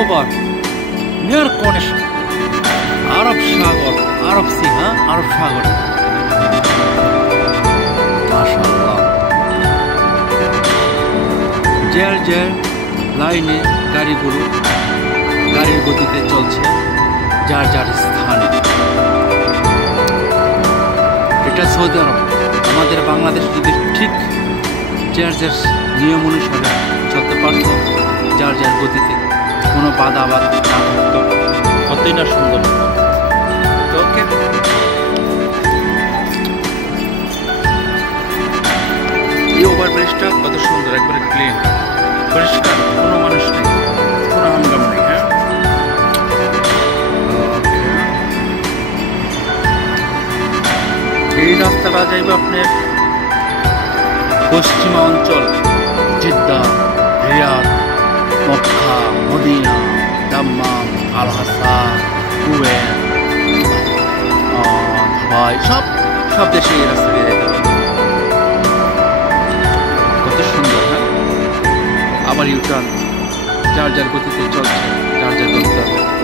Over near connection আরব সাগর, আরব C, হ্যাঁ আরব সাগর। মাশাআল্লাহ, যার যার লাইনে গাড়িগুলো গাড়ির গতিতে চলছে, যার যার স্থানে। এটা সৌদি আরব। আমাদের বাংলাদেশ যদি ঠিক যার যার নিয়ম অনুসারে চলতে পারত, যার যার গতিতে, কোনো বাধা না থাকতো, কতই না সুন্দর। ওকে, এই ওভারব্রিজটা কত সুন্দর, একবারে ক্লিন, পরিষ্কার, কোনো মানুষ নেই, কোনো হাঙ্গাম নেই। হ্যাঁ, এই রাস্তাটা যাইবে আপনার পশ্চিমা অঞ্চল, জিদ্দা, রিয়াদ, মক্কা, মদিনা, দাম্মাম, আল হাসা, কুয়েত, দুবাই, সব দেশে এই রাস্তা দিয়ে যেতে হবে। কত সুন্দর। হ্যাঁ, আবার ইউটার্ন, যার যার গতিতে চলছে, যার যার গন্তব্য।